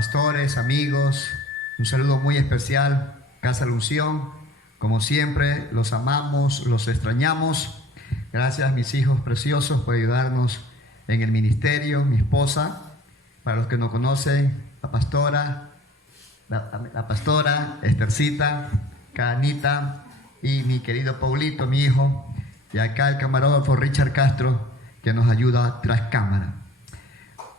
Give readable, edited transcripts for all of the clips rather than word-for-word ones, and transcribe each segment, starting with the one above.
pastores, amigos, un saludo muy especial, Casa La Unción. Como siempre, los amamos, los extrañamos. Gracias, mis hijos preciosos, por ayudarnos en el ministerio. Mi esposa, para los que no conocen, la pastora Estercita, Canita, y mi querido Paulito, mi hijo, y acá el camarógrafo Richard Castro, que nos ayuda tras cámara.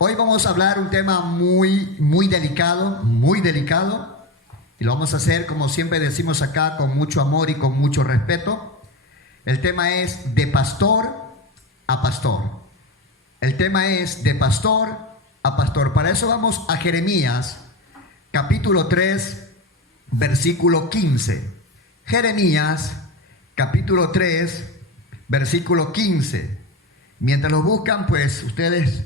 Hoy vamos a hablar un tema muy delicado, y lo vamos a hacer, como siempre decimos acá, con mucho amor y con mucho respeto. El tema es de pastor a pastor. El tema es de pastor a pastor. Para eso vamos a Jeremías, capítulo 3, versículo 15. Jeremías, capítulo 3, versículo 15. Mientras lo buscan, pues ustedes,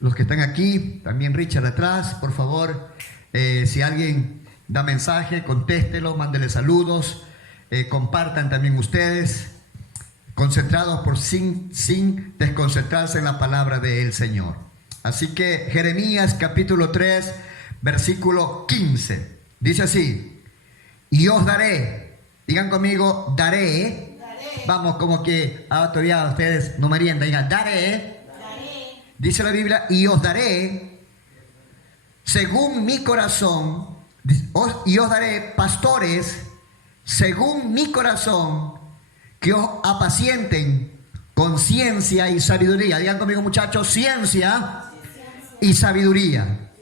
los que están aquí, también Richard atrás, por favor, si alguien da mensaje, contéstelo, mándele saludos, compartan también ustedes, concentrados sin desconcentrarse en la palabra del Señor. Así que Jeremías capítulo 3, versículo 15, dice así: y os daré, digan conmigo, daré. Vamos, como que todavía ustedes no meriendan, digan, daré. Dice la Biblia, y os daré según mi corazón, y os daré pastores según mi corazón, que os apacienten con ciencia y sabiduría. Digan conmigo, muchachos, ciencia y sabiduría.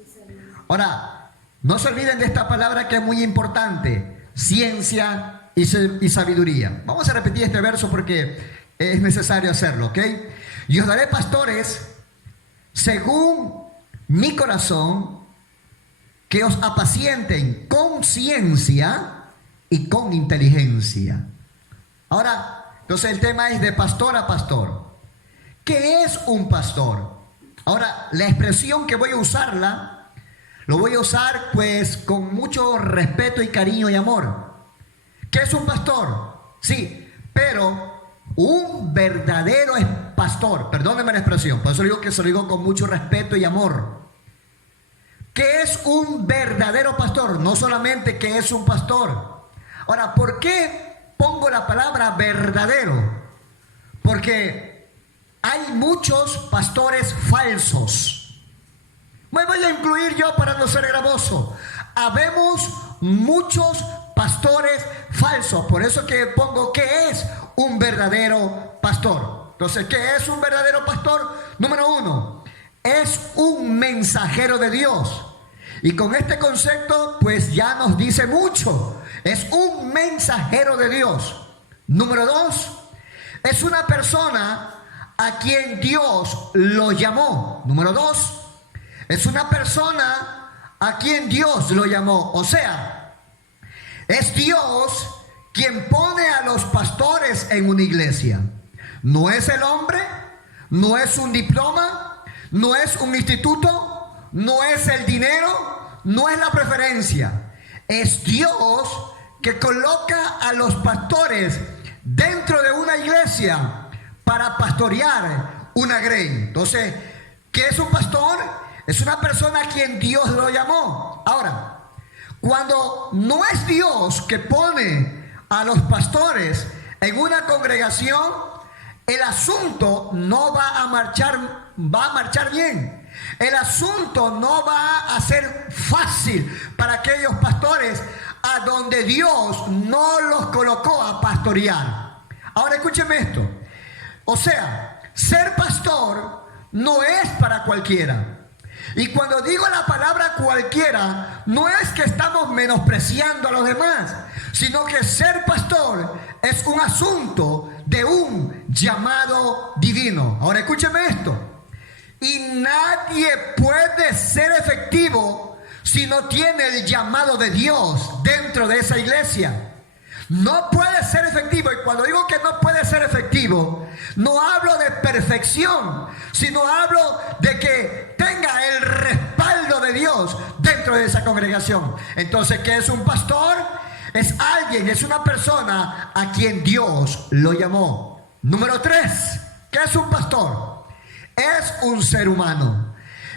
Ahora, no se olviden de esta palabra que es muy importante: ciencia y sabiduría. Vamos a repetir este verso porque es necesario hacerlo, ¿ok? Y os daré pastores según mi corazón, que os apacienten con ciencia y con inteligencia. Ahora, entonces el tema es de pastor a pastor. ¿Qué es un pastor? Ahora, la expresión que voy a usarla, lo voy a usar pues con mucho respeto y cariño y amor. ¿Qué es un pastor? Sí, pero un verdadero pastor, perdónenme la expresión, por eso digo que se lo digo con mucho respeto y amor. ¿Qué es un verdadero pastor? No solamente que es un pastor. Ahora, ¿por qué pongo la palabra verdadero? Porque hay muchos pastores falsos. Me voy a incluir yo para no ser gravoso. Habemos muchos pastores falsos. Por eso que pongo ¿qué es un verdadero pastor? Entonces, ¿qué es un verdadero pastor? Número uno, es un mensajero de Dios. Y con este concepto, pues ya nos dice mucho. Es un mensajero de Dios. Número dos, es una persona a quien Dios lo llamó. Número dos, es una persona a quien Dios lo llamó. O sea, es Dios quien pone a los pastores en una iglesia. No es el hombre, no es un diploma, no es un instituto, no es el dinero, no es la preferencia. Es Dios que coloca a los pastores dentro de una iglesia para pastorear una grey. Entonces, ¿qué es un pastor? Es una persona a quien Dios lo llamó. Ahora, cuando no es Dios que pone a los pastores en una congregación, el asunto no va a marchar bien. El asunto no va a ser fácil para aquellos pastores a donde Dios no los colocó a pastorear. Ahora escúcheme esto. O sea, ser pastor no es para cualquiera. Y cuando digo la palabra cualquiera, no es que estamos menospreciando a los demás, sino que ser pastor es un asunto de un llamado divino. Ahora escúcheme esto. Y nadie puede ser efectivo si no tiene el llamado de Dios dentro de esa iglesia. No puede ser efectivo. Y cuando digo que no puede ser efectivo, no hablo de perfección, sino hablo de que tenga el respaldo de Dios dentro de esa congregación. Entonces, ¿qué es un pastor? Es alguien, es una persona a quien Dios lo llamó. Número 3, ¿qué es un pastor? Es un ser humano.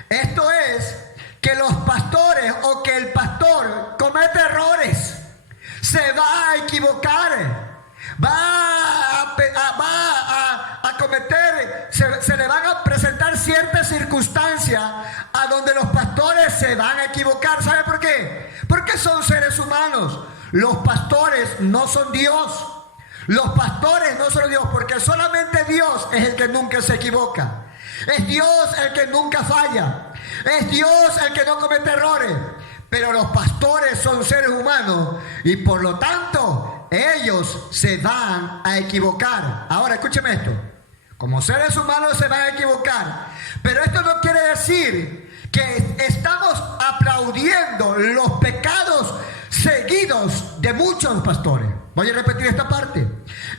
Esto es que los pastores o que el pastor comete errores, se va a equivocar, va a cometer, se le van a presentar ciertas circunstancias a donde los pastores se van a equivocar. ¿Sabe por qué? Porque son seres humanos. Los pastores no son Dios. Los pastores no son Dios, porque solamente Dios es el que nunca se equivoca. Es Dios el que nunca falla. Es Dios el que no comete errores. Pero los pastores son seres humanos y por lo tanto ellos se van a equivocar. Ahora escúcheme esto. Como seres humanos se van a equivocar. Pero esto no quiere decir que estamos aplaudiendo los pecados seguidos de muchos pastores. Voy a repetir esta parte.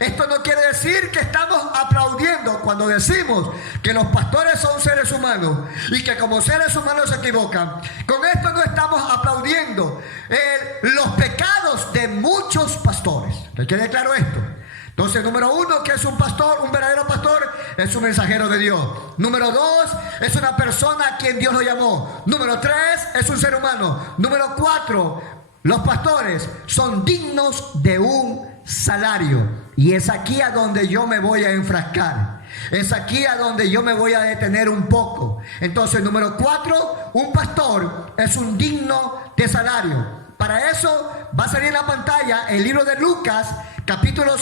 Esto no quiere decir que estamos aplaudiendo cuando decimos que los pastores son seres humanos y que como seres humanos se equivocan. Con esto no estamos aplaudiendo los pecados de muchos pastores. ¿Que quede claro esto? Entonces, número uno, ¿qué es un pastor? Un verdadero pastor es un mensajero de Dios. Número dos, es una persona a quien Dios lo llamó. Número tres, es un ser humano. Número cuatro, los pastores son dignos de un salario. Y es aquí a donde yo me voy a enfrascar. Es aquí a donde yo me voy a detener un poco. Entonces, número cuatro, un pastor es un digno de salario. Para eso va a salir en la pantalla el libro de Lucas, capítulo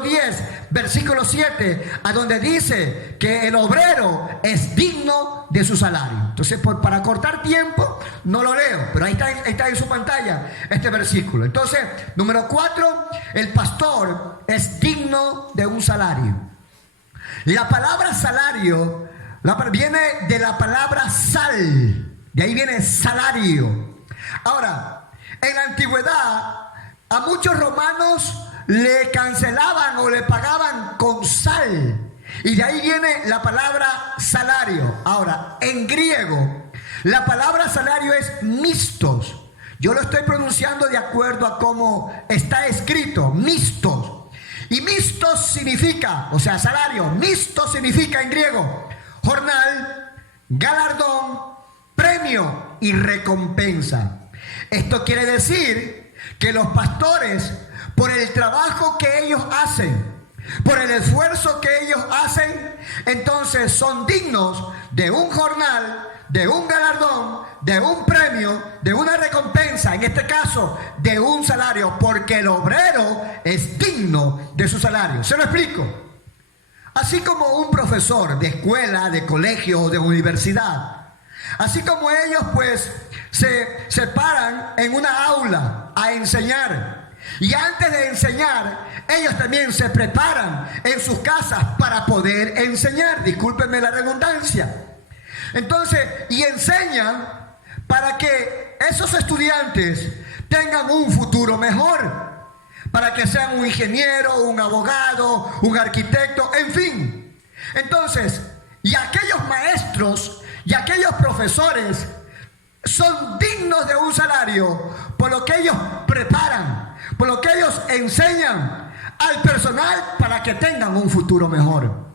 10, versículo 7, a donde dice que el obrero es digno de su salario. Entonces, para cortar tiempo, no lo leo, pero ahí está en su pantalla este versículo. Entonces, número 4, el pastor es digno de un salario. La palabra salario viene de la palabra sal, de ahí viene salario. Ahora, en la antigüedad, a muchos romanos le cancelaban o le pagaban con sal. Y de ahí viene la palabra salario. Ahora, en griego, la palabra salario es mistos. Yo lo estoy pronunciando de acuerdo a cómo está escrito, mistos. Y mistos significa, o sea, salario. Mistos significa en griego jornal, galardón, premio y recompensa. Esto quiere decir que los pastores, por el trabajo que ellos hacen, por el esfuerzo que ellos hacen, entonces son dignos de un jornal, de un galardón, de un premio, de una recompensa, en este caso de un salario, porque el obrero es digno de su salario. ¿Se lo explico? Así como un profesor de escuela, de colegio o de universidad, así como ellos pues se paran en una aula a enseñar, y antes de enseñar ellos también se preparan en sus casas para poder enseñar, discúlpenme la redundancia. Entonces, y enseñan para que esos estudiantes tengan un futuro mejor, para que sean un ingeniero, un abogado, un arquitecto, en fin. Entonces, y aquellos maestros y aquellos profesores son dignos de un salario por lo que ellos preparan, por lo que ellos enseñan al personal para que tengan un futuro mejor.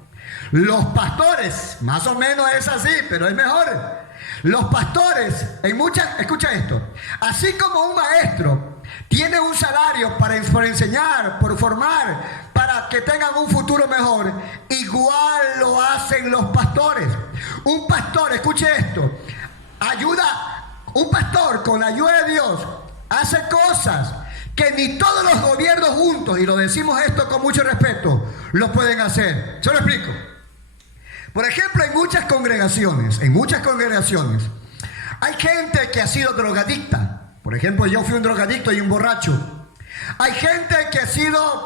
Los pastores, más o menos es así, pero es mejor. Los pastores, escucha esto, así como un maestro tiene un salario por enseñar, por formar, para que tengan un futuro mejor, igual lo hacen los pastores. Un pastor, escuche esto, un pastor con la ayuda de Dios hace cosas que ni todos los gobiernos juntos, y lo decimos esto con mucho respeto, lo pueden hacer. ¿Se lo explico? Por ejemplo, en muchas congregaciones, hay gente que ha sido drogadicta. Por ejemplo, yo fui un drogadicto y un borracho. Hay gente que ha sido,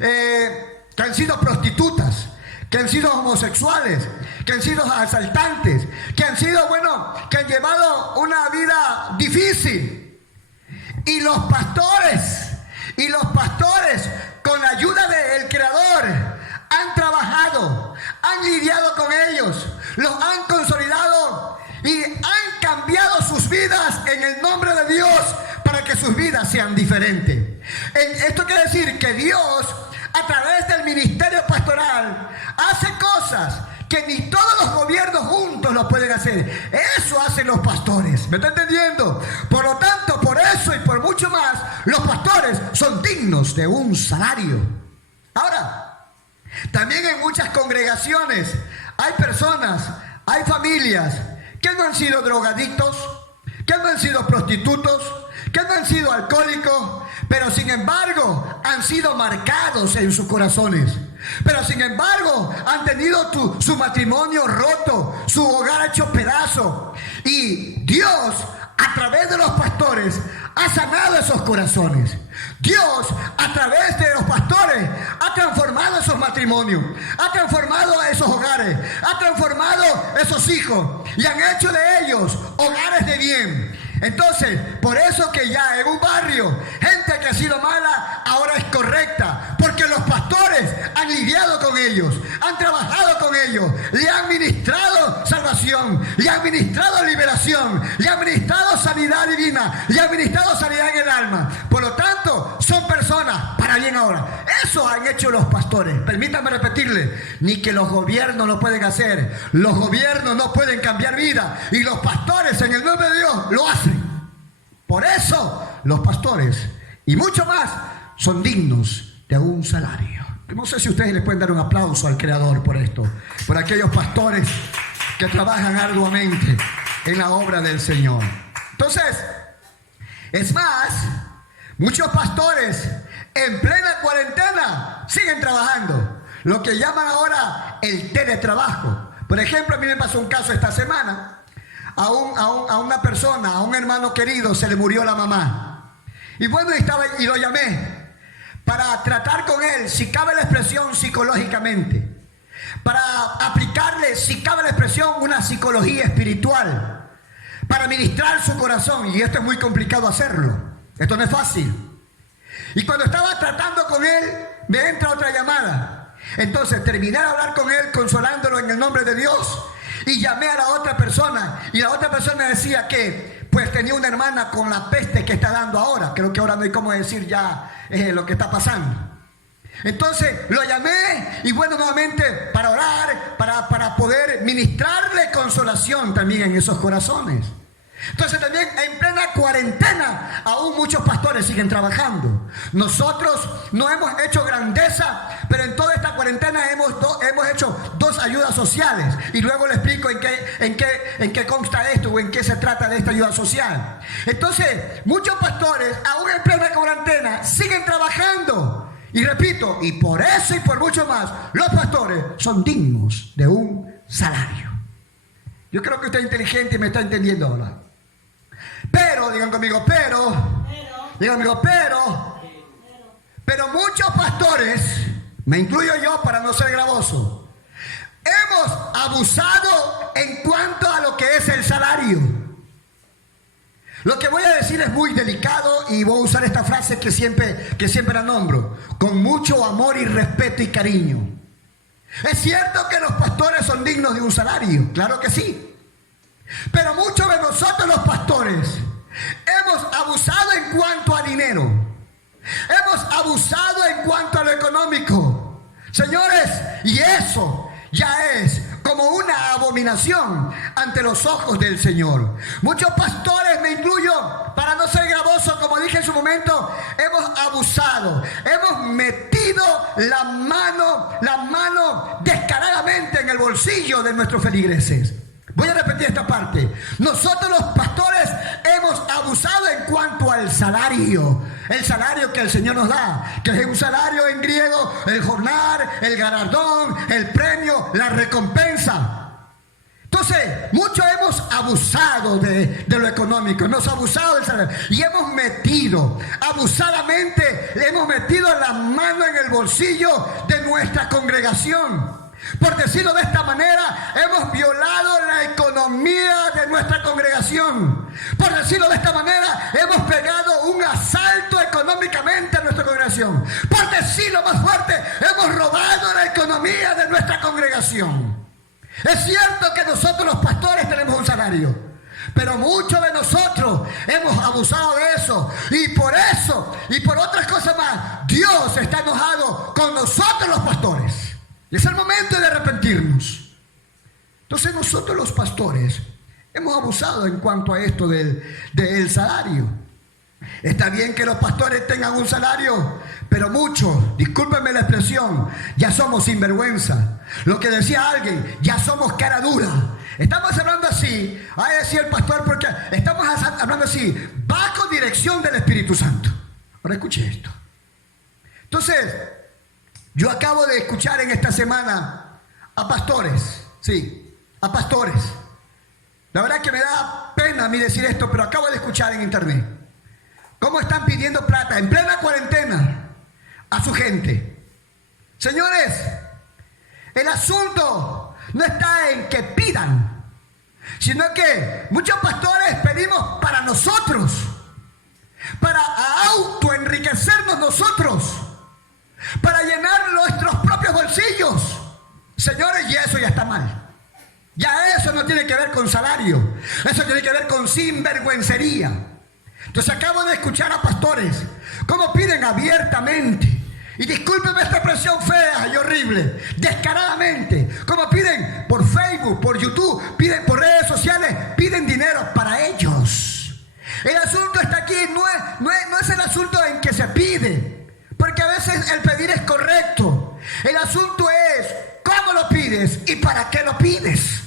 que han sido prostitutas, que han sido homosexuales, que han sido asaltantes, que han sido, que han llevado una vida difícil. Y los pastores, con la ayuda del Creador, han trabajado, han lidiado con ellos, los han consolidado y han cambiado sus vidas en el nombre de Dios para que sus vidas sean diferentes. Esto quiere decir que Dios, a través del ministerio pastoral, hace cosas que ni todos los gobiernos juntos lo pueden hacer. Eso hacen los pastores. ¿Me está entendiendo? Por lo tanto, por eso y por mucho más, los pastores son dignos de un salario. Ahora, también en muchas congregaciones hay personas, hay familias que no han sido drogadictos, que no han sido prostitutos, que no han sido alcohólicos, pero sin embargo han sido marcados en sus corazones. Pero sin embargo han tenido su matrimonio roto, su hogar hecho pedazo. Y Dios, a través de los pastores, ha sanado esos corazones. Dios, a través de los pastores, ha transformado esos matrimonios, ha transformado esos hogares, ha transformado esos hijos y han hecho de ellos hogares de bien. Entonces, por eso que ya en un barrio, gente que ha sido mala, ahora es correcta, porque los pastores han lidiado con ellos, han trabajado con ellos, le han ministrado salvación, le han ministrado liberación, le han ministrado sanidad divina, le han ministrado sanidad en el alma. Por lo tanto, son personas para bien ahora. Eso han hecho los pastores. Permítame repetirle, ni que los gobiernos lo pueden hacer. Los gobiernos no pueden cambiar vida, y los pastores en el nombre de Dios lo hacen. Por eso los pastores y mucho más son dignos de un salario. No sé si ustedes les pueden dar un aplauso al Creador por esto, por aquellos pastores que trabajan arduamente en la obra del Señor. Entonces, es más, muchos pastores en plena cuarentena siguen trabajando, lo que llaman ahora el teletrabajo. Por ejemplo, a mí me pasó un caso esta semana. A una persona, a un hermano querido, se le murió la mamá. Y bueno, y lo llamé para tratar con él, si cabe la expresión, psicológicamente. Para aplicarle, si cabe la expresión, una psicología espiritual. Para ministrar su corazón. Y esto es muy complicado hacerlo. Esto no es fácil. Y cuando estaba tratando con él, me entra otra llamada. Entonces terminé de hablar con él, consolándolo en el nombre de Dios. Y llamé a la otra persona, y la otra persona me decía que pues tenía una hermana con la peste que está dando ahora. Creo que ahora no hay cómo decir ya lo que está pasando. Entonces lo llamé, y bueno, nuevamente para orar, para poder ministrarle consolación también en esos corazones. Entonces también en plena cuarentena aún muchos pastores siguen trabajando. Nosotros no hemos hecho grandeza, pero en toda esta cuarentena hemos hecho 2 ayudas sociales, y luego le explico en qué consta esto o en qué se trata de esta ayuda social. Entonces muchos pastores aún en plena cuarentena siguen trabajando, y repito, y por eso y por mucho más, los pastores son dignos de un salario. Yo creo que usted es inteligente y me está entendiendo ahora. Pero, digan conmigo, pero muchos pastores, me incluyo yo para no ser gravoso, hemos abusado en cuanto a lo que es el salario. Lo que voy a decir es muy delicado, y voy a usar esta frase que siempre la nombro, con mucho amor y respeto y cariño. Es cierto que los pastores son dignos de un salario, claro que sí. Pero muchos de nosotros los pastores hemos abusado en cuanto a dinero. Hemos abusado en cuanto a lo económico. Señores, y eso ya es como una abominación ante los ojos del Señor. Muchos pastores, me incluyo, para no ser gravoso, como dije en su momento, hemos abusado, hemos metido la mano descaradamente en el bolsillo de nuestros feligreses. Voy a repetir esta parte. Nosotros los pastores hemos abusado en cuanto al salario. El salario que el Señor nos da, que es un salario en griego, el jornal, el galardón, el premio, la recompensa. Entonces, muchos hemos abusado de lo económico, hemos abusado del salario y hemos metido, abusadamente, le hemos metido la mano en el bolsillo de nuestra congregación. Por decirlo de esta manera, hemos violado la economía de nuestra congregación. Por decirlo de esta manera, hemos pegado un asalto económicamente a nuestra congregación. Por decirlo más fuerte, hemos robado la economía de nuestra congregación. Es cierto que nosotros los pastores tenemos un salario, pero muchos de nosotros hemos abusado de eso. Y por eso, y por otras cosas más, Dios está enojado con nosotros los pastores. Y es el momento de arrepentirnos. Entonces nosotros los pastores hemos abusado en cuanto a esto del salario. Está bien que los pastores tengan un salario, pero muchos, discúlpenme la expresión, ya somos sinvergüenza. Lo que decía alguien, ya somos cara dura. Estamos hablando así, decía el pastor, porque estamos hablando así, bajo dirección del Espíritu Santo. Ahora escuche esto. Entonces, yo acabo de escuchar en esta semana a pastores, sí, a pastores. La verdad que me da pena a mí decir esto, pero acabo de escuchar en internet cómo están pidiendo plata en plena cuarentena a su gente. Señores, el asunto no está en que pidan, sino que muchos pastores pedimos para nosotros, para autoenriquecernos nosotros, para llenar nuestros propios bolsillos. Señores, y eso ya está mal. Ya eso no tiene que ver con salario, eso tiene que ver con sinvergüencería. Entonces acabo de escuchar a pastores cómo piden abiertamente, y discúlpenme esta expresión fea y horrible, descaradamente, como piden por Facebook, por YouTube, piden por redes sociales, piden dinero para ellos. El asunto está aquí, no es el asunto en que se pide, porque a veces el pedir es correcto. El asunto es cómo lo pides y para qué lo pides.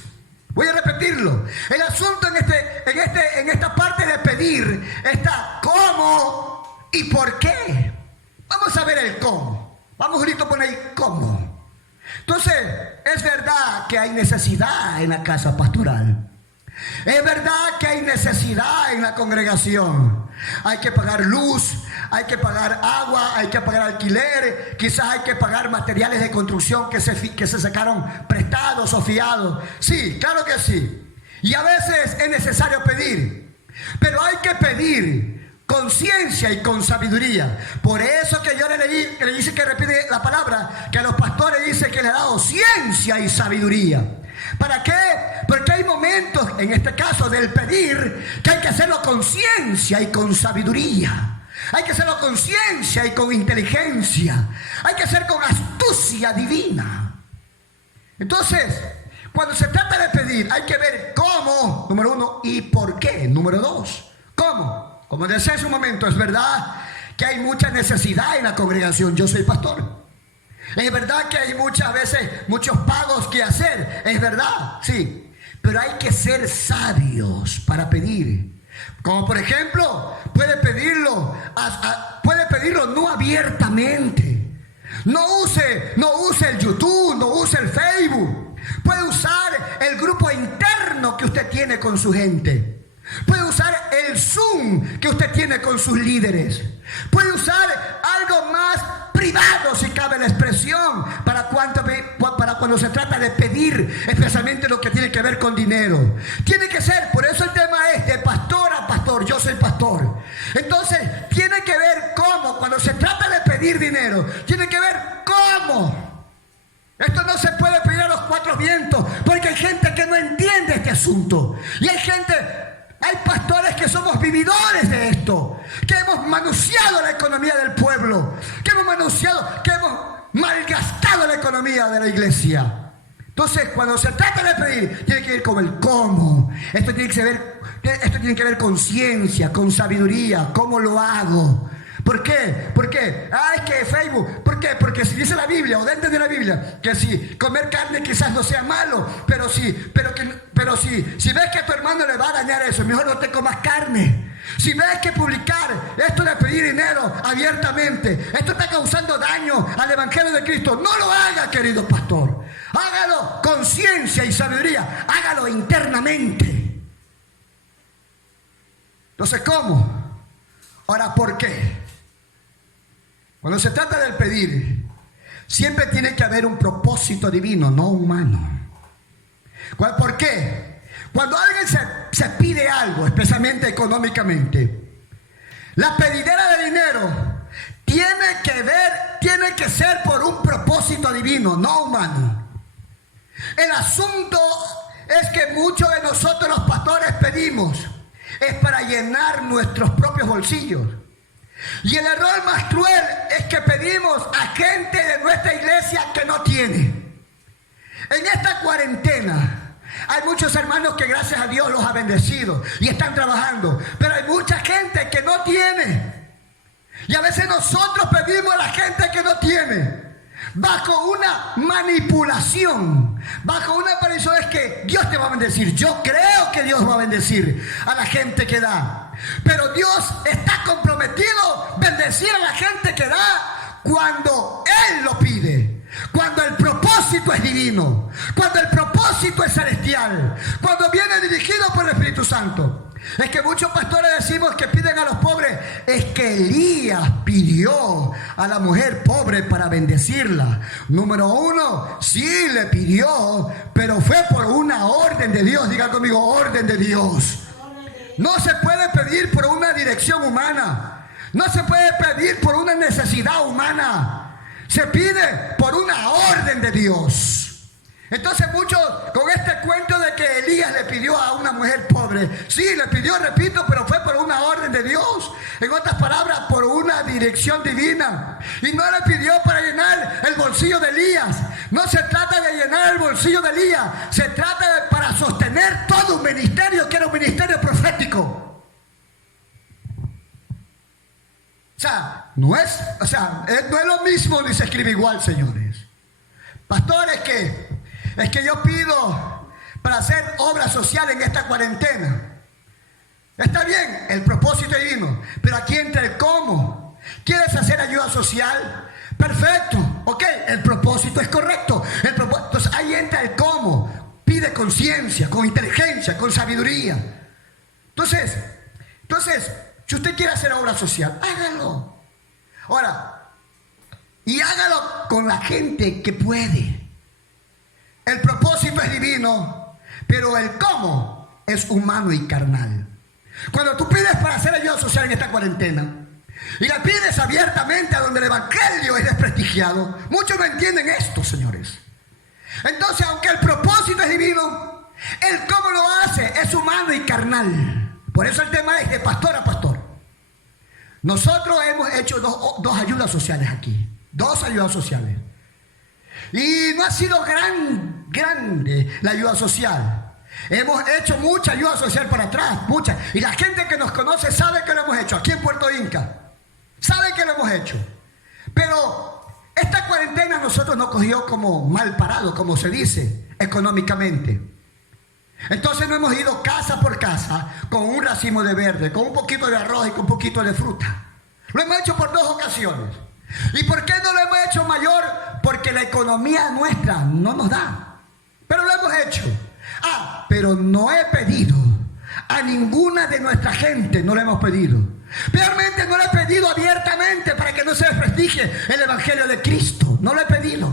Voy a repetirlo. El asunto en esta parte de pedir está cómo y por qué. Vamos a ver el cómo. Vamos ahorita a poner cómo. Entonces, es verdad que hay necesidad en la casa pastoral. Es verdad que hay necesidad en la congregación. Hay que pagar luz, hay que pagar agua, hay que pagar alquiler, quizás hay que pagar materiales de construcción que se sacaron prestados o fiados. Sí, claro que sí. Y a veces es necesario pedir, pero hay que pedir con ciencia y con sabiduría. Por eso que yo le dice que repite la palabra, que a los pastores dice que le ha dado ciencia y sabiduría. ¿Para qué? Porque hay momentos, en este caso del pedir, que hay que hacerlo con ciencia y con sabiduría. Hay que hacerlo con ciencia y con inteligencia. Hay que hacer con astucia divina. Entonces, cuando se trata de pedir, hay que ver cómo, número uno, y por qué, número dos. ¿Cómo? Como decía hace un momento, es verdad que hay mucha necesidad en la congregación. Yo soy pastor. Es verdad que hay muchas veces muchos pagos que hacer, es verdad, sí, pero hay que ser sabios para pedir. Como por ejemplo, puede pedirlo no abiertamente. No use el YouTube, no use el Facebook. Puede usar el grupo interno que usted tiene con su gente. Puede usar el Zoom que usted tiene con sus líderes. Puede usar algo más privado, si cabe la expresión, para cuando se trata de pedir, especialmente lo que tiene que ver con dinero. Tiene que ser, por eso el tema es de pastor a pastor. Yo soy pastor. Entonces, tiene que ver cómo, cuando se trata de pedir dinero, tiene que ver cómo. Esto no se puede pedir a los cuatro vientos, porque hay gente que no entiende este asunto. Y hay pastores que somos vividores de esto, que hemos manoseado la economía del pueblo, que hemos malgastado la economía de la iglesia. Entonces, cuando se trata de pedir, tiene que ir con el cómo. Esto tiene que ver con ciencia, con sabiduría. ¿Cómo lo hago? ¿Por qué? ¿Por qué? Es que Facebook. ¿Por qué? Porque si dice la Biblia, o dentro de la Biblia, que si comer carne quizás no sea malo, pero si ves que a tu hermano le va a dañar eso, mejor no te comas carne. Si ves que publicar esto de pedir dinero abiertamente, esto está causando daño al Evangelio de Cristo, no lo haga, querido pastor. Hágalo con ciencia y sabiduría. Hágalo internamente. Entonces, ¿cómo? Ahora, ¿por qué? Cuando se trata del pedir, siempre tiene que haber un propósito divino, no humano. ¿Por qué? Cuando alguien se pide algo, especialmente económicamente, la pedidera de dinero tiene que ser por un propósito divino, no humano. El asunto es que muchos de nosotros los pastores pedimos es para llenar nuestros propios bolsillos. Y el error más cruel es que pedimos a gente de nuestra iglesia que no tiene. En esta cuarentena Hay muchos hermanos que gracias a Dios los ha bendecido y están trabajando, pero hay mucha gente que no tiene. Y a veces nosotros pedimos a la gente que no tiene, bajo una manipulación, bajo una aparición, es que Dios te va a bendecir. Yo creo que Dios va a bendecir a la gente que da, pero Dios está comprometido a bendecir a la gente que da cuando Él lo pide, cuando el propósito es divino, cuando el propósito es celestial, cuando viene dirigido por el Espíritu Santo. Es que muchos pastores decimos que piden a los pobres. Es que Elías pidió a la mujer pobre para bendecirla. Número uno, sí le pidió, pero fue por una orden de Dios. Diga conmigo, orden de Dios. No se puede pedir por una dirección humana. No se puede pedir por una necesidad humana. Se pide por una orden de Dios. Entonces muchos con este cuento de que Elías le pidió a una mujer pobre, sí, le pidió, repito, pero fue por una orden de Dios. En otras palabras, por una dirección divina. Y no le pidió para llenar el bolsillo de Elías. No se trata de llenar el bolsillo de Elías. Se trata de para sostener todo un ministerio que era un ministerio profético. No es lo mismo ni se escribe igual, señores. Pastores, es que yo pido para hacer obra social en esta cuarentena. Está bien, el propósito es divino, pero aquí entra el cómo. ¿Quieres hacer ayuda social? Perfecto, ok, el propósito es correcto. Entonces ahí entra el cómo. Pide conciencia, con inteligencia, con sabiduría. Entonces, si usted quiere hacer obra social, hágalo. Ahora, y hágalo con la gente que puede. El propósito es divino, pero el cómo es humano y carnal. Cuando tú pides para hacer ayuda social en esta cuarentena y la pides abiertamente a donde el evangelio es desprestigiado, muchos no entienden esto, señores. Entonces, aunque el propósito es divino, el cómo lo hace es humano y carnal. Por eso el tema es de pastor a pastor. Nosotros hemos hecho dos ayudas sociales aquí, 2 ayudas sociales. Y no ha sido grande la ayuda social. Hemos hecho mucha ayuda social para atrás, mucha. Y la gente que nos conoce sabe que lo hemos hecho. Aquí en Puerto Inca, sabe que lo hemos hecho. Pero esta cuarentena nosotros nos cogió como mal parado, como se dice, económicamente. Entonces no hemos ido casa por casa con un racimo de verde, con un poquito de arroz y con un poquito de fruta. Lo hemos hecho por 2 ocasiones. ¿Y por qué no lo hemos hecho mayor? Porque la economía nuestra no nos da. Pero lo hemos hecho. Pero no he pedido a ninguna de nuestra gente, no lo hemos pedido. Realmente no lo he pedido abiertamente para que no se desprestigie el evangelio de Cristo. No lo he pedido.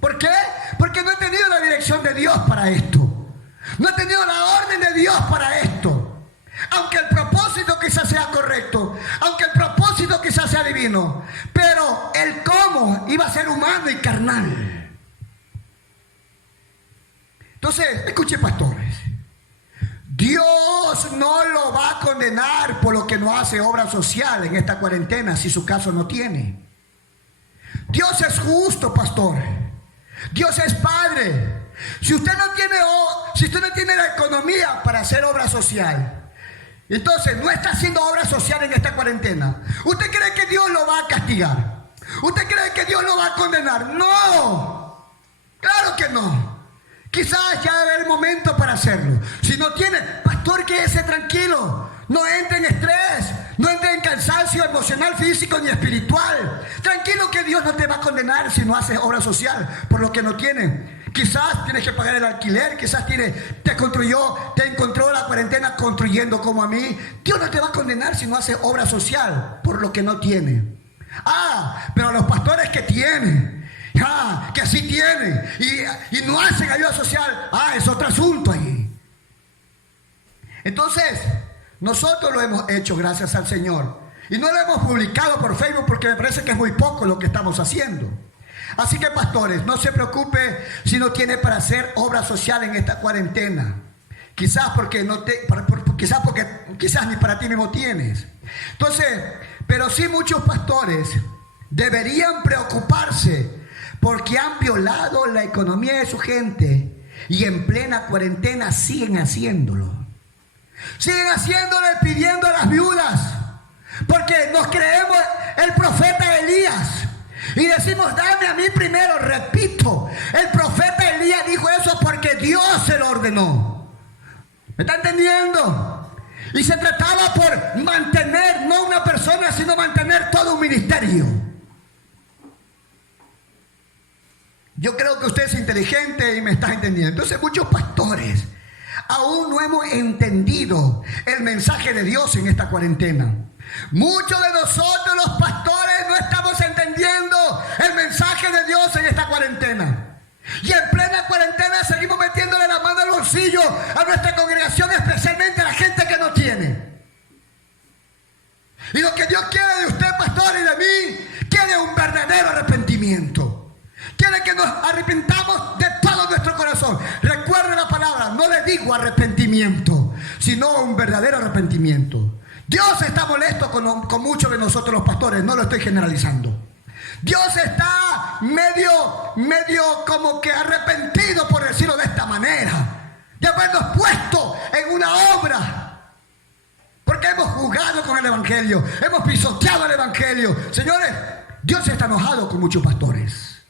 ¿Por qué? Porque no he tenido la dirección de Dios para esto. No he tenido la orden de Dios para esto. Aunque el propósito quizás sea correcto, aunque el propósito quizás sea divino, pero el cómo iba a ser humano y carnal. Entonces, escuche, pastores, Dios no lo va a condenar por lo que no hace obra social en esta cuarentena si su caso no tiene. Dios es justo, pastor. Dios es Padre. Si usted no tiene la economía para hacer obra social, entonces no está haciendo obra social en esta cuarentena, ¿usted cree que Dios lo va a castigar? ¿Usted cree que Dios lo va a condenar? No, claro que no. Quizás ya debe haber momento para hacerlo. Si no tiene, pastor, quédese tranquilo. No entre en estrés, no entre en cansancio emocional, físico ni espiritual. Tranquilo que Dios no te va a condenar si no haces obra social por lo que no tienes. Quizás tienes que pagar el alquiler, quizás te encontró la cuarentena construyendo como a mí. Dios no te va a condenar si no haces obra social por lo que no tiene. Pero los pastores que tienen, que sí tienen y no hacen ayuda social, es otro asunto ahí. Entonces, nosotros lo hemos hecho gracias al Señor. Y no lo hemos publicado por Facebook porque me parece que es muy poco lo que estamos haciendo. Así que, pastores, no se preocupe si no tiene para hacer obra social en esta cuarentena. Quizás ni para ti mismo tienes. Entonces, pero sí muchos pastores deberían preocuparse porque han violado la economía de su gente Y en plena cuarentena siguen haciéndolo. Siguen haciéndolo y pidiendo a las viudas. Porque nos creemos el profeta Elías. Y decimos, dame a mí primero. Repito, el profeta Elías dijo eso porque Dios se lo ordenó. ¿Me está entendiendo? Y se trataba por mantener, no una persona, sino mantener todo un ministerio. Yo creo que usted es inteligente y me está entendiendo. Entonces muchos pastores aún no hemos entendido el mensaje de Dios en esta cuarentena. Muchos de nosotros los pastores no estamos entendiendo el mensaje de Dios en esta cuarentena. Y en plena cuarentena seguimos metiéndole la mano al bolsillo a nuestra congregación, especialmente a la gente que no tiene. Y lo que Dios quiere de usted, pastor, y de mí, quiere un verdadero arrepentimiento. Quiere que nos arrepentamos de todo nuestro corazón. Recuerde la palabra, no le digo arrepentimiento, sino un verdadero arrepentimiento. Dios está molesto con muchos de nosotros los pastores, no lo estoy generalizando. Dios está medio como que arrepentido, por decirlo de esta manera, de habernos puesto en una obra. Porque hemos jugado con el evangelio, hemos pisoteado el evangelio. Señores, Dios está enojado con muchos pastores.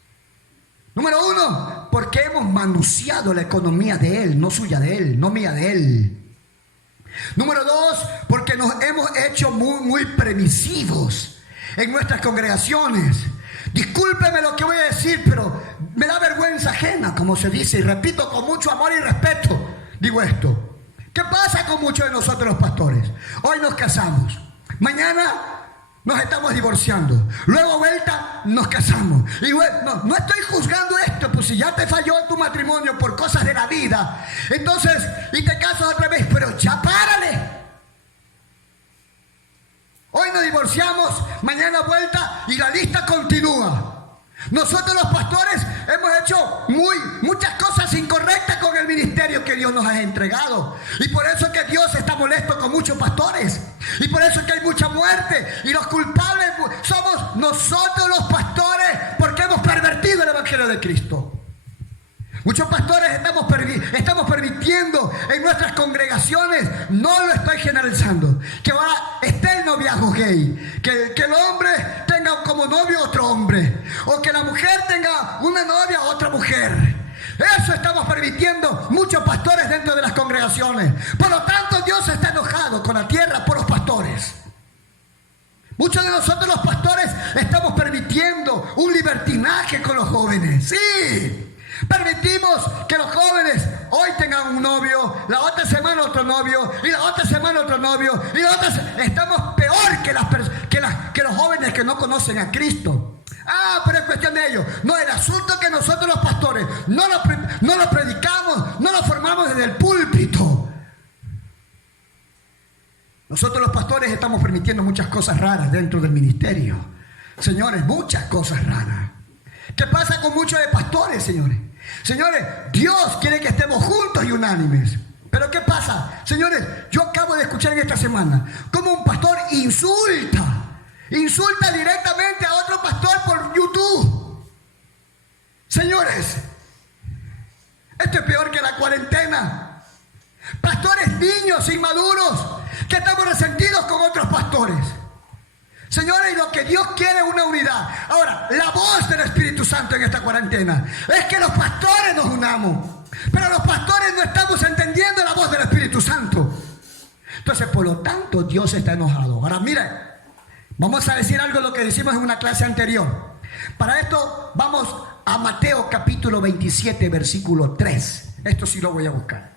Número uno, porque hemos manoseado la economía de Él, no suya de Él, no mía de Él. Número dos, porque nos hemos hecho muy permisivos en nuestras congregaciones. Discúlpeme lo que voy a decir, pero me da vergüenza ajena, como se dice, y repito con mucho amor y respeto, digo esto. ¿Qué pasa con muchos de nosotros los pastores? Hoy nos casamos, mañana nos estamos divorciando, luego vuelta nos casamos. Y no estoy juzgando esto, pues si ya te falló tu matrimonio por cosas de la vida, entonces, y te casas otra vez, pero ya párale. Hoy nos divorciamos, mañana vuelta y la lista continúa. Nosotros los pastores hemos hecho muchas cosas incorrectas con el ministerio que Dios nos ha entregado. Y por eso es que Dios está molesto con muchos pastores. Y por eso es que hay mucha muerte. Y los culpables somos nosotros los pastores, porque hemos pervertido el evangelio de Cristo. Muchos pastores estamos permitiendo en nuestras congregaciones, no lo estoy generalizando, que esté el noviazgo gay, que el hombre tenga como novio otro hombre, o que la mujer tenga una novia otra mujer. Eso estamos permitiendo muchos pastores dentro de las congregaciones. Por lo tanto, Dios está enojado con la tierra por los pastores. Muchos de nosotros los pastores estamos permitiendo un libertinaje con los jóvenes. Sí. Permitimos que los jóvenes hoy tengan un novio, la otra semana otro novio, y la otra semana otro novio, y la otra estamos peor que los jóvenes que no conocen a Cristo. Pero es cuestión de ellos. No, el asunto es que nosotros los pastores no lo predicamos, no lo formamos desde el púlpito. Nosotros los pastores estamos permitiendo muchas cosas raras dentro del ministerio. Señores, muchas cosas raras. ¿Qué pasa con muchos de pastores, señores? Señores, Dios quiere que estemos juntos y unánimes. Pero ¿qué pasa? Señores, yo acabo de escuchar en esta semana cómo un pastor insulta directamente a otro pastor por YouTube. Señores, esto es peor que la cuarentena. Pastores niños inmaduros que estamos resentidos con otros pastores. Señores, y lo que Dios quiere es una unidad. Ahora, la voz del Espíritu Santo en esta cuarentena es que los pastores nos unamos. Pero los pastores no estamos entendiendo la voz del Espíritu Santo. Entonces, por lo tanto, Dios está enojado. Ahora, miren, vamos a decir algo de lo que decimos en una clase anterior. Para esto, vamos a Mateo capítulo 27, versículo 3. Esto sí lo voy a buscar.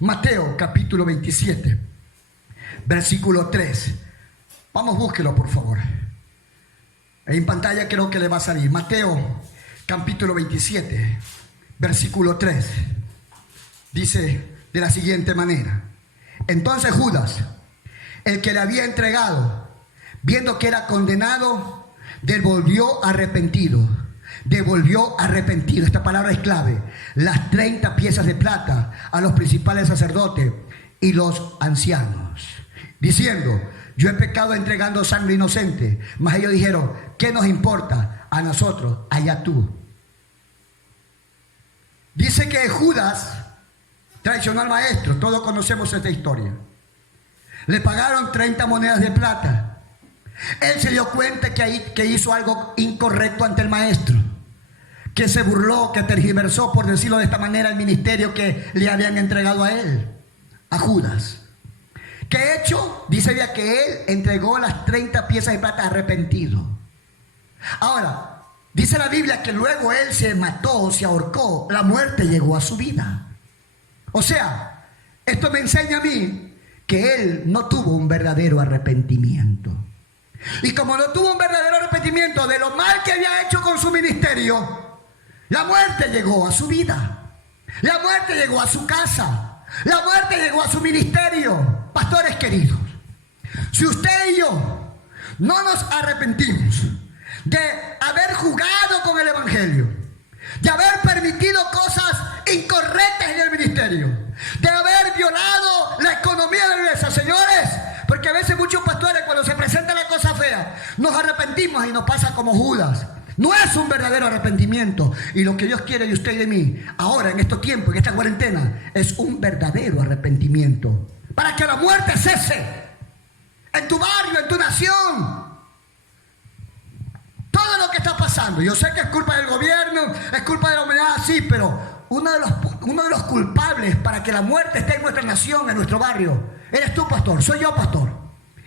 Mateo capítulo 27, versículo 3. Vamos, búsquelo, por favor. En pantalla creo que le va a salir. Mateo, capítulo 27, versículo 3. Dice de la siguiente manera. Entonces Judas, el que le había entregado, viendo que era condenado, devolvió arrepentido. Esta palabra es clave. Las 30 piezas de plata a los principales sacerdotes y los ancianos, diciendo: yo he pecado entregando sangre inocente. Mas ellos dijeron: ¿qué nos importa a nosotros? Allá tú. Dice que Judas traicionó al maestro. Todos conocemos esta historia. Le pagaron 30 monedas de plata. Él se dio cuenta que hizo algo incorrecto ante el maestro, que se burló, que tergiversó, por decirlo de esta manera, el ministerio que le habían entregado a él, a Judas. ¿Qué hecho? Dice ella que él entregó las 30 piezas de plata arrepentido. Ahora, dice la Biblia que luego él se mató, se ahorcó, la muerte llegó a su vida. O sea, esto me enseña a mí que él no tuvo un verdadero arrepentimiento. Y como no tuvo un verdadero arrepentimiento de lo mal que había hecho con su ministerio, la muerte llegó a su vida. La muerte llegó a su casa. La muerte llegó a su ministerio. Pastores queridos, si usted y yo no nos arrepentimos de haber jugado con el evangelio, de haber permitido cosas incorrectas en el ministerio, de haber violado la economía de la iglesia, señores, porque a veces muchos pastores, cuando se presenta la cosa fea, nos arrepentimos y nos pasa como Judas. No es un verdadero arrepentimiento. Y lo que Dios quiere de usted y de mí ahora, en estos tiempos, en esta cuarentena, es un verdadero arrepentimiento, para que la muerte cese en tu barrio, en tu nación. Todo lo que está pasando, yo sé que es culpa del gobierno, es culpa de la humanidad, sí, pero uno de los culpables para que la muerte esté en nuestra nación, en nuestro barrio, eres tú, pastor, soy yo, pastor.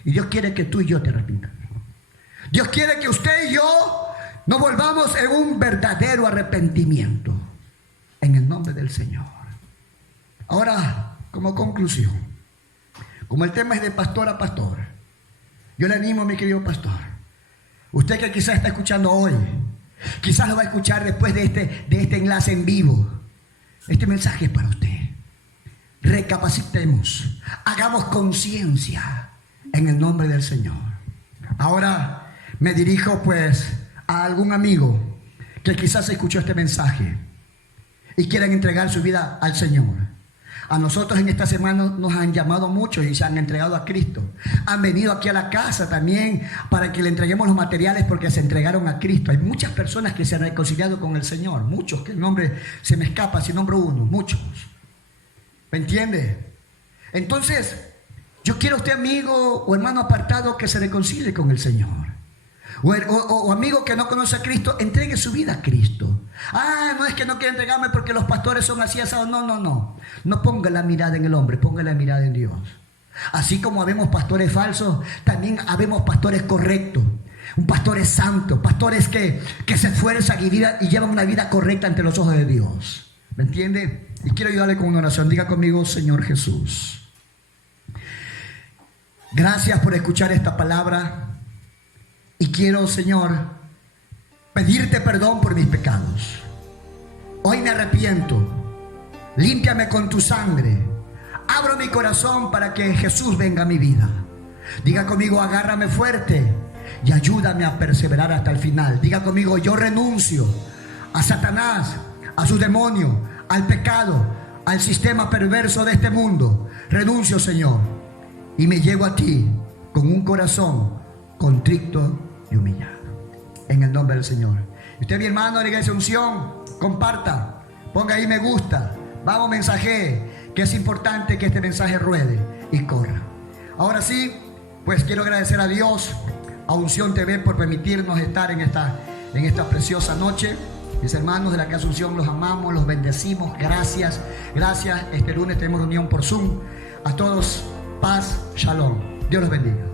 Y Dios quiere que tú y yo te arrepientas. Dios quiere que usted y yo nos volvamos en un verdadero arrepentimiento, en el nombre del Señor. Ahora, como conclusión, como el tema es de pastor a pastor, yo le animo, mi querido pastor, usted que quizás está escuchando hoy, quizás lo va a escuchar después de este enlace en vivo. Este mensaje es para usted. Recapacitemos, hagamos conciencia en el nombre del Señor. Ahora me dirijo pues a algún amigo que quizás escuchó este mensaje y quieran entregar su vida al Señor. A nosotros en esta semana nos han llamado muchos y se han entregado a Cristo. Han venido aquí a la casa también para que le entreguemos los materiales porque se entregaron a Cristo. Hay muchas personas que se han reconciliado con el Señor. Muchos, que el nombre se me escapa, si nombro uno, muchos. ¿Me entiende? Entonces, yo quiero a usted, amigo o hermano apartado, que se reconcilie con el Señor. O amigo que no conoce a Cristo, entregue su vida a Cristo. No es que no quiera entregarme porque los pastores son así asados. No. No ponga la mirada en el hombre, ponga la mirada en Dios. Así como habemos pastores falsos, también habemos pastores correctos. Un pastores santos, pastores que se esfuerzan y llevan una vida correcta ante los ojos de Dios. ¿Me entiende? Y quiero ayudarle con una oración. Diga conmigo: Señor Jesús, gracias por escuchar esta palabra. Y quiero, Señor, pedirte perdón por mis pecados. Hoy me arrepiento. Límpiame con tu sangre. Abro mi corazón para que Jesús venga a mi vida. Diga conmigo: agárrame fuerte y ayúdame a perseverar hasta el final. Diga conmigo: yo renuncio a Satanás, a sus demonios, al pecado, al sistema perverso de este mundo. Renuncio, Señor, y me llego a ti con un corazón contrito y humillado, en el nombre del Señor. Y usted, mi hermano de la iglesia Unción, comparta, ponga ahí me gusta, vamos, mensaje, que es importante que este mensaje ruede y corra. Ahora sí, pues quiero agradecer a Dios, a Unción TV, por permitirnos estar en esta preciosa noche. Mis hermanos de la casa Unción, los amamos, los bendecimos. Gracias. Este lunes tenemos reunión por Zoom. A todos, paz, shalom. Dios los bendiga.